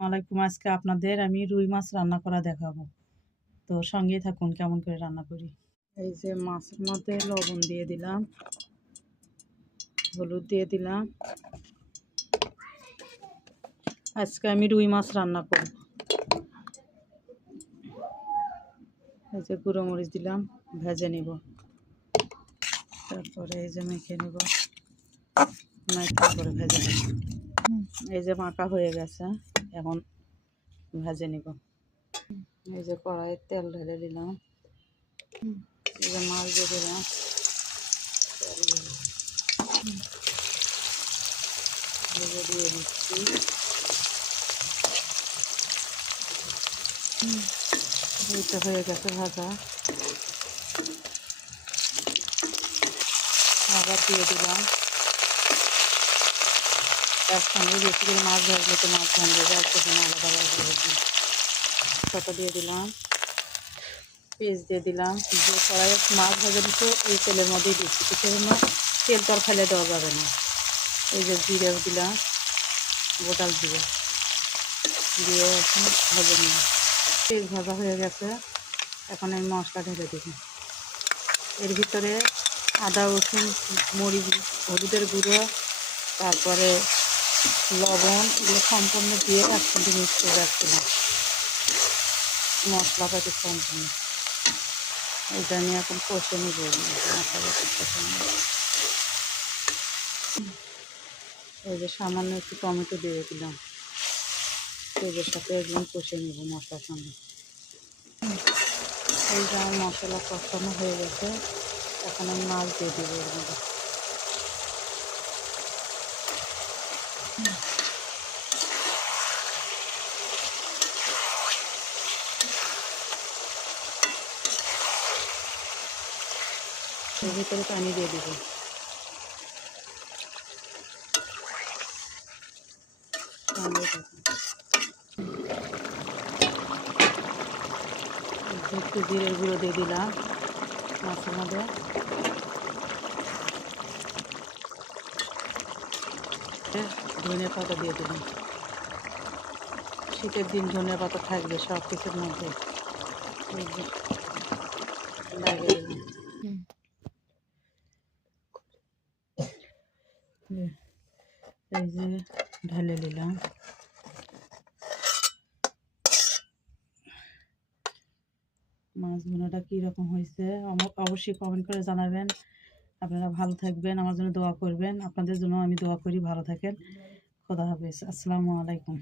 ওয়ালাইকুম। আজকে আপনাদের আমি রুই মাছ রান্না করা দেখাবো। তো সঙ্গে থাকুন কেমন করে রান্না করি। এই যে মাছের মধ্যে লবণ দিয়ে দিলাম, হলুদ দিয়ে দিলাম। আজকে আমি রুই মাছ রান্না করব। এই যে গুঁড়ো মরিচ দিলাম, ভেজে নিব। তারপরে এই যে মেখে নেব, তারপরে ভেজে নেব। এই যে মাখা হয়ে গেছে, এখন ভেজে নিব। এই যে কড়াইয়ে তেল ঢেলে দিলাম, এই যে মাছ দিয়ে দিলাম, দিয়ে দিচ্ছি। এইটা হয়ে গেছে ভাজা, আবার দিয়ে দিলাম। একসঙ্গে বেশি করে মাছ ভাজলে তো মাছ ভাজবে, যার জন্য আলাদা আলাদা ভাজবে। কটা দিয়ে দিলাম, পেঁয়াজ দিয়ে দিলাম। যে কড়াইয়ে মাছ ভাজা দিচ্ছে এই তেলের মধ্যেই দিচ্ছি, কিছু জন্য তেল তো আর ফেলে দেওয়া যাবে না। এই যে জিরে দিলাম, গোটাল জিরে দিয়ে এখন ভেজে নিলাম। পেঁয়াজ ভাজা হয়ে গেছে, এখন আমি মশলা ঢেলে দেব। এর ভিতরে আদা রসুন মরিচ হলুদের গুঁড়ো তারপরে লবণ এগুলো সম্পূর্ণ দিয়ে একসঙ্গে মিক্স করে রাখছিলাম, মশলা পাতি সম্পূর্ণ। এটা নিয়ে এখন কষে নিব, মশলা কষে নিব। এই যে সামান্য একটু টমেটো দিয়ে দিলাম, পেঁয়াজের সাথে একদম কষে নিব মশলার সঙ্গে। এই যে আমার মশলা কষানো হয়ে গেছে, এখন আমি মাছ দিয়ে দেবো এর মধ্যে। এর ভিতরে পানি দিয়ে দেবো। একটু জিরের গুঁড়ো দিয়ে দিলাম মাছের মধ্যে। ধনিয়া পাতা দিয়ে দিলাম, শীতের দিন ধনিয়া পাতা থাকবে সব কিছুর মধ্যে। এই যে ঢেলে নিলাম। মাছ ভুনাটা কীরকম হয়েছে অবশ্যই কমেন্ট করে জানাবেন। আপনারা ভালো থাকবেন, আমার জন্য দোয়া করবেন। আপনাদের জন্য আমি দোয়া করি, ভালো থাকেন। খোদা হাফেজ, আসসালামু আলাইকুম।